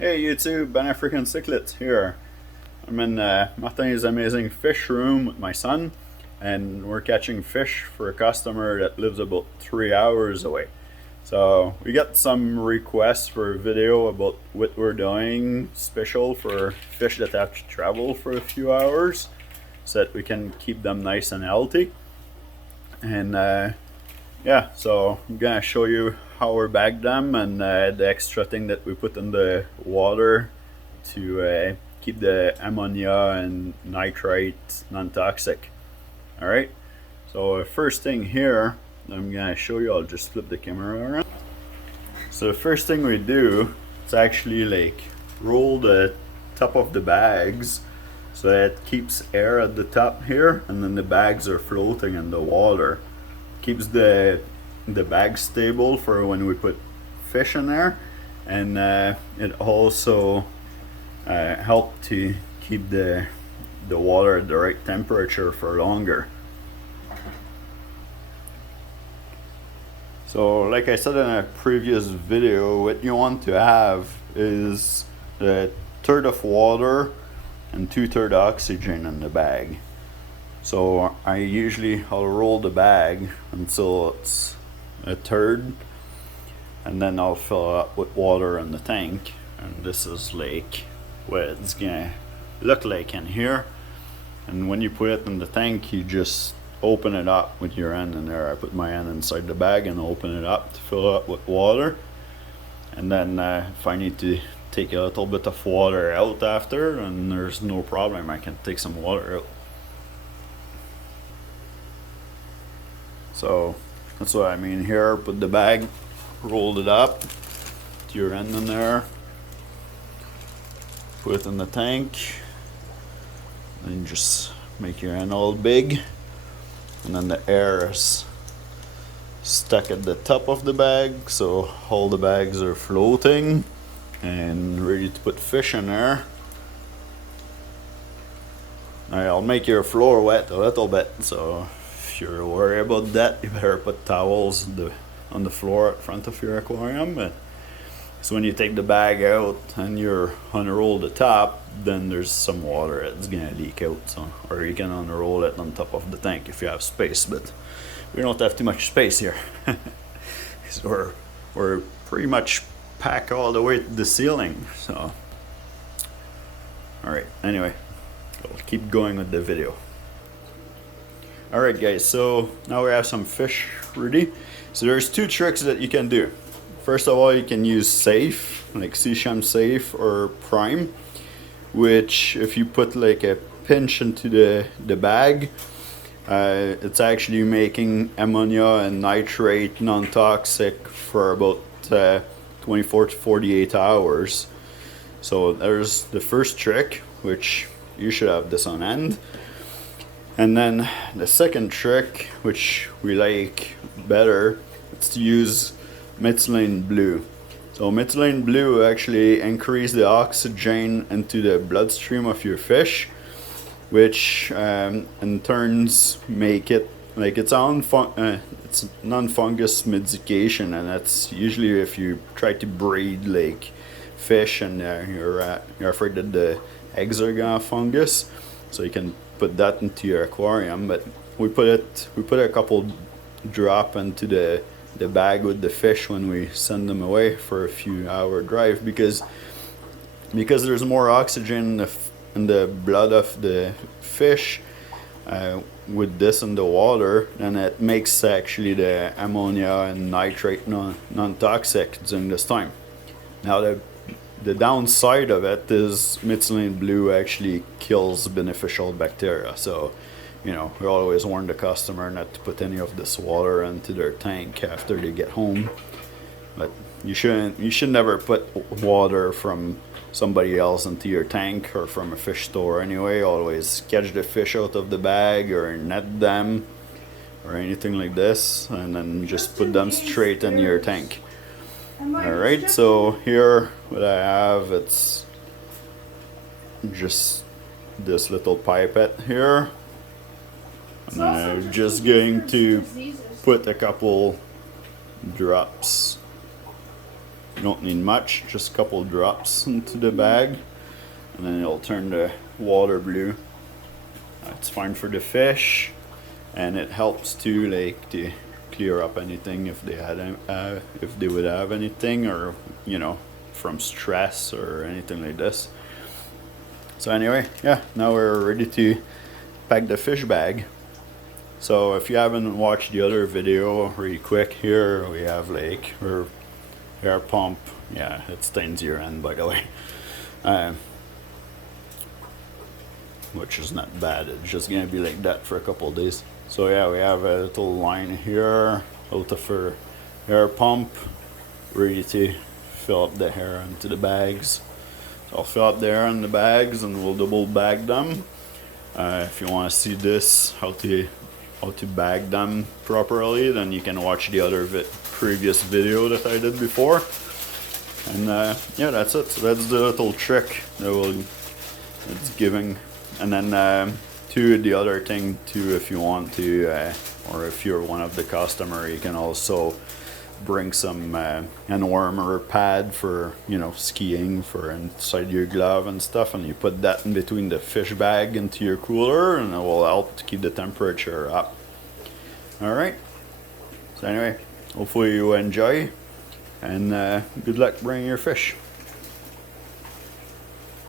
Hey YouTube, Ben African Cichlids here. I'm in Martin's Amazing Fishroom with my son, and we're catching fish for a customer that lives about 3 hours away. So we got some requests for a video about what we're doing special for fish that have to travel for a few hours so that we can keep them nice and healthy. And yeah, so I'm gonna show you how we bag them and the extra thing that we put in the water to keep the ammonia and nitrate non-toxic. Alright, so first thing here I'm gonna show you, I'll just flip the camera around. So the first thing we do is actually like roll the top of the bags so that it keeps air at the top here, and then the bags are floating in the water. Keeps the bag stable for when we put fish in there, and it also helps to keep the water at the right temperature for longer. So like I said in a previous video, what you want to have is a third of water and 2/3 oxygen in the bag. So I'll roll the bag until it's a third, and then I'll fill it up with water in the tank, and this is like what it's gonna look like in here. And when you put it in the tank, you just open it up with your hand in there. I put my hand inside the bag and open it up to fill it up with water, and then if I need to take a little bit of water out after, and there's no problem, I can take some water out. So that's what I mean here. Put the bag, rolled it up to your end in there, put it in the tank, and just make your end all big, and then the air is stuck at the top of the bag, so all the bags are floating and ready to put fish in there. I'll make your floor wet a little bit, so if you're worried about that, you better put towels on the floor at front of your aquarium. But so when you take the bag out and you unroll the top, then there's some water that's gonna leak out. So, or you can unroll it on top of the tank if you have space, but we don't have too much space here. So we're pretty much packed all the way to the ceiling. So, all right. Anyway, I'll keep going with the video. Alright guys, so now we have some fish ready. So there's two tricks that you can do. First of all, you can use safe, like Seasham Safe or Prime, which if you put like a pinch into the bag, it's actually making ammonia and nitrate non-toxic for about 24 to 48 hours. So there's the first trick, which you should have this on end. And then the second trick, which we like better, is to use metylene blue. So metylene blue actually increase the oxygen into the bloodstream of your fish, which in turns make it like it's non-fungus medication, and that's usually if you try to breed like fish and you're afraid that the eggs are gonna fungus. So you can put that into your aquarium, but we put a couple drop into the bag with the fish when we send them away for a few hour drive, because there's more oxygen in the blood of the fish with this in the water, and it makes actually the ammonia and nitrate non-toxic during this time. Now the downside of it is metylene blue actually kills beneficial bacteria. So, you know, we always warn the customer not to put any of this water into their tank after they get home. But you should never put water from somebody else into your tank or from a fish store anyway. Always catch the fish out of the bag or net them or anything like this, and then just put them straight in your tank. Alright, so here what I have, it's just this little pipette here, and I'm just going to put a couple drops You don't need much, just a couple drops into the bag, and then it'll turn the water blue. It's fine for the fish, and it helps too, like to clear up anything if they had if they would have anything, or you know, from stress or anything like this. So anyway, yeah, now we're ready to pack the fish bag. So if you haven't watched the other video, really quick, here we have like our air pump. Yeah, it stains your end, by the way. Which is not bad, it's just gonna be like that for a couple of days. So yeah, we have a little line here out of our air pump, ready to fill up the air into the bags. So I'll fill up the air in the bags and we'll double bag them. If you want to see this, how to bag them properly, then you can watch the other previous video that I did before. And yeah, that's it. So that's the little trick that it's giving. And then the other thing too, if you want to, or if you're one of the customer, you can also bring some an warmer pad for, you know, skiing, for inside your glove and stuff, and you put that in between the fish bag into your cooler, and it will help to keep the temperature up. All right. So anyway, hopefully you enjoy, and good luck bringing your fish.